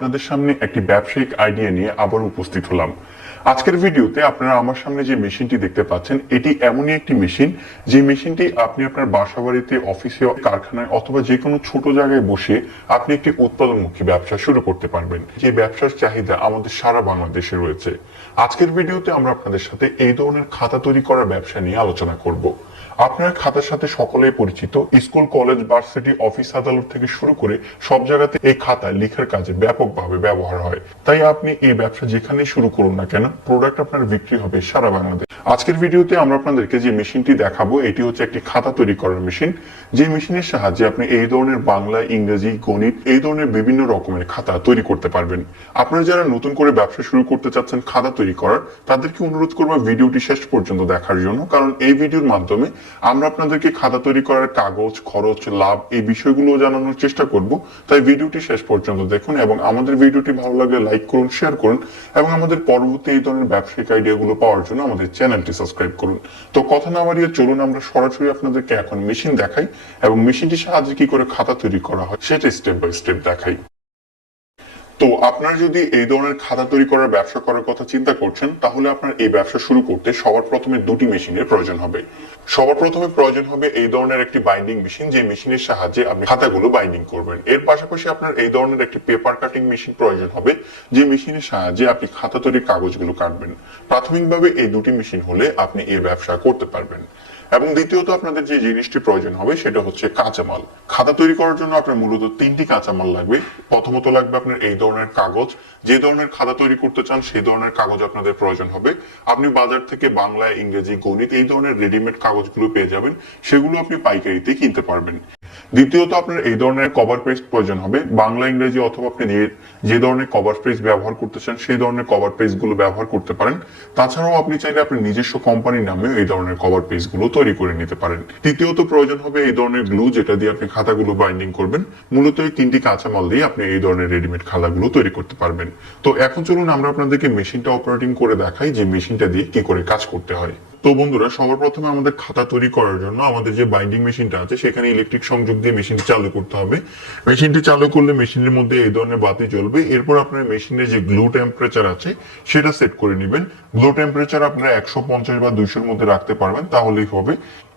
আপনাদের সামনে একটি ব্যবসায়িক আইডিয়া নিয়ে আবার উপস্থিত হলাম। আজকের ভিডিওতে আপনারা আমার সামনে যে মেশিনটি দেখতে পাচ্ছেন, এটি এমনই একটি মেশিন যে মেশিনটি আপনি আপনার বাসা বাড়িতে অফিসে কারখানায় অথবা যে কোনো ছোট জায়গায় বসে আপনি একটি উৎপাদনমুখী ব্যবসা শুরু করতে পারবেন। যে ব্যবসার চাহিদা আমাদের সারা বাংলাদেশে রয়েছে। আজকের ভিডিওতে আমরা আপনাদের সাথে এই ধরনের খাতা তৈরি করার ব্যবসা নিয়ে আলোচনা করব। আপনার খাতার সাথে সকলেই পরিচিত। স্কুল, কলেজ, ভার্সিটি, অফিস, আদালত থেকে শুরু করে সব জায়গাতে এই খাতা লেখার কাজে ব্যাপকভাবে ব্যবহার হয়। তাই আপনি এই ব্যবসা যেখানেই শুরু করুন না কেন প্রোডাক্ট আপনার বিক্রি হবে সারা বাংলাদেশ। আজকের ভিডিওতে আমরা আপনাদেরকে যে মেশিনটি দেখাবো, এটি হচ্ছে একটি খাতা তৈরি করার মেশিন। যে মেশিনের সাহায্যে আপনি এই ধরনের বাংলা, ইংরেজি, গণিত, এই ধরনের বিভিন্ন রকমের খাতা তৈরি করতে পারবেন। আপনারা যারা নতুন করে ব্যবসা শুরু করতে চাচ্ছেন খাতা তৈরি করার, তাদেরকে অনুরোধ করব ভিডিওটি শেষ পর্যন্ত দেখার জন্য, কারণ এই ভিডিওর মাধ্যমে আমরা আপনাদেরকে খাতা তৈরি করার কাগজ, খরচ, লাভ এই বিষয়গুলো জানানোর চেষ্টা করব। তাই ভিডিওটি শেষ পর্যন্ত দেখুন এবং আমাদের ভিডিওটি ভালো লাগলে লাইক করুন, শেয়ার করুন এবং আমাদের পরবর্তী এই ধরনের ব্যবসায়িক আইডিয়াগুলো পাওয়ার জন্য আমাদের চ্যানেলটি সাবস্ক্রাইব করুন। তো কথা না বাড়িয়ে চলুন, আমরা সরাসরি আপনাদেরকে এখন মেশিন দেখাই এবং মেশিনটির সাহায্যে কি করে খাতা তৈরি করা হয় সেটা স্টেপ বাই স্টেপ দেখাই। তো আপনারা যদি এই ধরনের খাতা তৈরি করার ব্যবসা করার কথা চিন্তা করছেন, তাহলে আপনার এই ব্যবসা শুরু করতে সবার প্রথমে দুটি মেশিনের প্রয়োজন হবে। সবার প্রথমে প্রয়োজন হবে এই ধরনের একটি বাইন্ডিং মেশিন যে মেশিনের সাহায্যে আপনি খাতাগুলো বাইন্ডিং করবেন। এর পাশাপাশি আপনার এই ধরনের একটি পেপার কাটিং মেশিন প্রয়োজন হবে, যে মেশিনের সাহায্যে আপনি খাতা তৈরির কাগজগুলো কাটবেন। প্রাথমিকভাবে এই দুটি মেশিন হলে আপনি এই ব্যবসা করতে পারবেন। এবং দ্বিতীয়ত আপনাদের যে জিনিসটি প্রয়োজন হবে সেটা হচ্ছে কাঁচামাল। খাতা তৈরি করার জন্য আপনার মূলত তিনটি কাঁচামাল লাগবে। প্রথমত লাগবে আপনার এই ধরনের কাগজ। যে ধরনের খাতা তৈরি করতে চান সেই ধরনের কাগজ আপনাদের প্রয়োজন হবে। আপনি বাজার থেকে বাংলা ইংরেজি, গণিত এই ধরনের রেডিমেড কাগজগুলো পেয়ে যাবেন। সেগুলো আপনি পাইকারিতে কিনতে পারবেন। দ্বিতীয়ত আপনার এই ধরনের কভার পেজ প্রয়োজন হবে। বাংলা, ইংরেজি অথবা আপনি যে- ধরনের কভার পেজ ব্যবহার করতে চান সেই ধরনের কভার পেজগুলো ব্যবহার করতে পারেন। তাছাড়াও আপনি চাইলে আপনার নিজস্ব কোম্পানির নামে এই ধরনের কভার পেজগুলো তৈরি করে নিতে পারেন। তৃতীয়ত প্রয়োজন হবে এই ধরনের গ্লু যেটা দিয়ে আপনি খাতাগুলো বাইন্ডিং করবেন। মূলত এই তিনটি কাঁচামাল দিয়ে আপনি এই ধরনের রেডিমেড খাতাগুলো তৈরি করতে পারবেন। তো এখন চলুন আমরা আপনাদেরকে মেশিনটা অপারেটিং করে দেখাই যে মেশিনটা দিয়ে কি করে কাজ করতে হয়। তো বন্ধুরা, সবার প্রথমে আমাদের খাতা তৈরি করার জন্য আমাদের যে বাইন্ডিং মেশিনটা আছে, সেখানে ইলেকট্রিক সংযোগ দিয়ে মেশিনটি চালু করতে হবে। মেশিনটি চালু করলে মেশিনের মধ্যে এই ধরনের বাতি জ্বলবে। এরপর আপনার মেশিনের যে গ্লো টেম্পারেচার আছে, সেটা সেট করে নেবেন। গ্লো টেম্পারেচার আপনারা একশো পঞ্চাশ বা দুইশোর মধ্যে রাখতে পারবেন, তাহলেই হবে।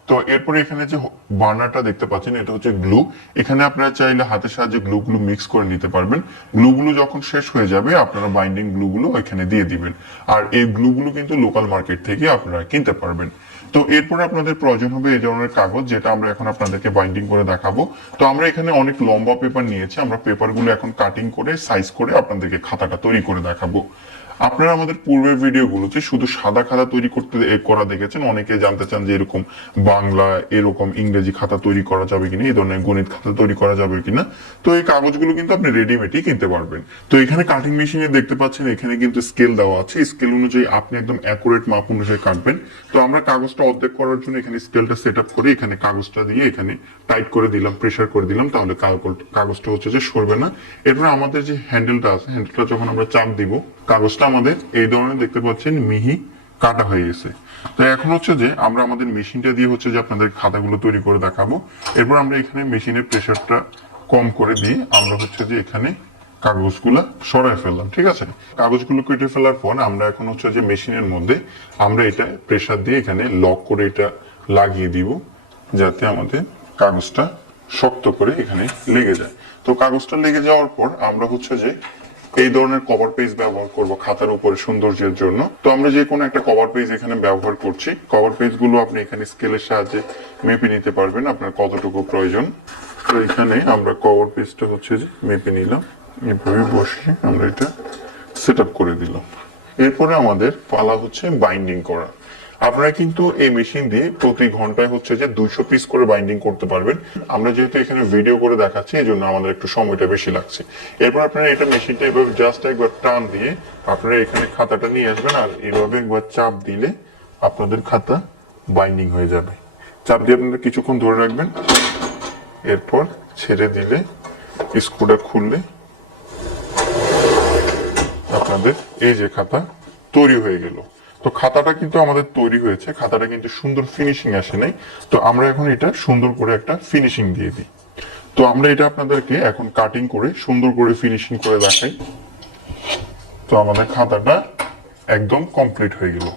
তো এরপরে এখানে যে বার্নারটা দেখতে পাচ্ছেন, এটা হচ্ছে গ্লু। এখানে আপনারা চাইলে হাতের সাহায্যে গ্লু গুলো মিক্স করে নিতে পারবেন। গ্লু গুলো যখন শেষ হয়ে যাবে, আপনারা বাইন্ডিং গ্লু গুলো এখানে দিয়ে দিবেন। আর এই গ্লু গুলো কিন্তু লোকাল মার্কেট থেকে আপনারা কিনতে পারবেন। তো এরপরে আপনাদের প্রয়োজন হবে এই ধরনের কাগজ, যেটা আমরা এখন আপনাদেরকে বাইন্ডিং করে দেখাবো। তো আমরা এখানে অনেক লম্বা পেপার নিয়েছি। আমরা পেপারগুলো এখন কাটিং করে, সাইজ করে আপনাদেরকে খাতাটা তৈরি করে দেখাবো। আপনারা আমাদের পূর্বের ভিডিওগুলোতে শুধু সাদা খাতা তৈরি করতে করা দেখেছেন। অনেকে জানতে চান যে এরকম বাংলা, এরকম ইংরেজি খাতা তৈরি করা যাবে কিনা, এই ধরনের গণিত খাতা তৈরি করা যাবে কিনা। তো এই কাগজগুলো কিন্তু আপনি রেডিমেডই কিনতে পারবেন। তো এখানে কাটিং মেশিনে দেখতে পাচ্ছেন, এখানে কিন্তু স্কেল দেওয়া আছে। স্কেল অনুযায়ী আপনি একদম অ্যাকুরেট মাপ অনুযায়ী কাটবেন। তো আমরা কাগজটা অর্ধেক করার জন্য এখানে স্কেলটা সেট আপ করে এখানে কাগজটা দিয়ে এখানে টাইট করে দিলাম প্রেসার করে দিলাম, তাহলে কাগজটা হচ্ছে যে সরবে না। এরপরে আমাদের যে হ্যান্ডেলটা আছে হ্যান্ডেলটা যখন আমরা চাপ দিব কাগজটা আমাদের এই ধরনের দেখতে পাচ্ছেন মিহি কাটা হয়ে গেছে। তো এখন হচ্ছে যে আমরা আমাদের মেশিনটা দিয়ে হচ্ছে যে আপনাদের খাতাগুলো তৈরি করে দেখাবো। এরপর আমরা এখানে মেশিনের প্রেশারটা কম করে দিয়ে আমরা হচ্ছে যে এখানে কাগজগুলা সরায় ফেললাম, ঠিক আছে? কাগজগুলো কেটে ফেলার পর আমরা এখন হচ্ছে যে মেশিনের মধ্যে আমরা এটা প্রেসার দিয়ে এখানে লক করে এটা লাগিয়ে দিব, যাতে আমাদের কাগজটা শক্ত করে এখানে লেগে যায়। তো কাগজটা লেগে যাওয়ার পর আমরা হচ্ছে যে এই ধরনের কভার পেজ ব্যবহার করব খাতার উপরে সৌন্দর্যের জন্য। তো আমরা যে কোনো একটা কভার পেজ এখানে ব্যবহার করছি। কভার পেজগুলো আপনি এখানে স্কেলের সাহায্যে মেপে নিতে পারবেন, আপনার কতটুকু প্রয়োজন। তো এখানে আমরা কভার পেজটা হচ্ছে যে মেপে নিলাম। এভাবে বসে আমরা এটা সেট করে দিলাম। এরপরে আমাদের পালা হচ্ছে বাইন্ডিং করা। আপনারা কিন্তু এই মেশিন দিয়ে প্রতি ঘন্টায় হচ্ছে যে দুইশো পিস করে বাইন্ডিং করতে পারবেন। আমরা যেহেতু এখানে ভিডিও করে দেখাচ্ছি, এই জন্য আমাদের একটু সময়টা বেশি লাগছে। এরপর আপনারা এটা মেশিনটা এভাবে জাস্ট একবার টান দিয়ে আপনারা এখানে খাতাটা নিয়ে আসবেন, আর এভাবে একবার চাপ দিলে আপনাদের খাতা বাইন্ডিং হয়ে যাবে। চাপ দিয়ে আপনারা কিছুক্ষণ ধরে রাখবেন। এরপর ছেড়ে দিলে স্ক্রুটা খুললে আপনাদের এই যে খাতা তৈরি হয়ে গেল। তো খাতাটা কিন্তু আমাদের তৈরি হয়েছে, খাতাটা কিন্তু সুন্দর ফিনিশিং আসে নাই। তো আমরা এখন এটা সুন্দর করে একটা ফিনিশিং দিয়ে দিই। তো আমরা এটা আপনাদেরকে এখন কাটিং করে সুন্দর করে ফিনিশিং করে দেখাই। তো আমাদের খাতাটা একদম কমপ্লিট হয়ে গেল।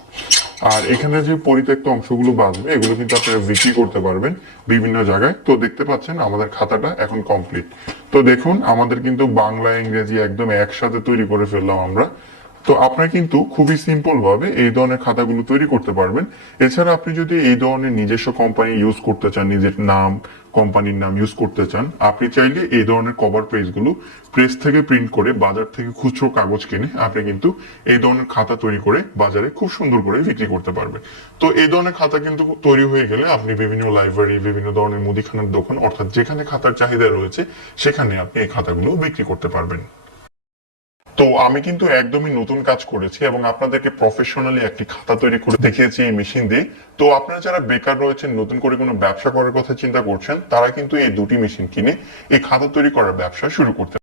আর এখানে যে পরিত্যক্ত অংশগুলো বাঁচবে, এগুলো কিন্তু আপনারা বিক্রি করতে পারবেন বিভিন্ন জায়গায়। তো দেখতে পাচ্ছেন আমাদের খাতাটা এখন কমপ্লিট তো দেখুন, আমাদের কিন্তু বাংলা, ইংরেজি একদম একসাথে তৈরি করে ফেললাম আমরা। তো আপনারা কিন্তু খুবই সিম্পল ভাবে এই ধরনের খাতাগুলো তৈরি করতে পারবেন। এছাড়া আপনি যদি এই ধরনের নিজস্ব কোম্পানি ইউজ করতে চান, নিজের নাম কোম্পানির নাম ইউজ করতে চান, আপনি চাইলে এই ধরনের কভার পেজগুলো প্রেস থেকে প্রিন্ট করে বাজার থেকে খুচরো কাগজ কিনে আপনি কিন্তু এই ধরনের খাতা তৈরি করে বাজারে খুব সুন্দর করে বিক্রি করতে পারবেন। তো এই ধরনের খাতা কিন্তু তৈরি হয়ে গেলে আপনি বিভিন্ন লাইব্রেরি বিভিন্ন ধরনের মুদিখানার দোকান অর্থাৎ যেখানে খাতার চাহিদা রয়েছে, সেখানে আপনি এই খাতাগুলো বিক্রি করতে পারবেন। তো আমি কিন্তু একদমই নতুন কাজ করেছি এবং আপনাদেরকে প্রফেশনালি একটি খাতা তৈরি করে দেখিয়েছি এই মেশিন দিয়ে। তো আপনারা যারা বেকার রয়েছেন, নতুন করে কোনো ব্যবসা করার কথা চিন্তা করছেন, তারা কিন্তু এই দুটি মেশিন কিনে এই খাতা তৈরি করার ব্যবসা শুরু করতে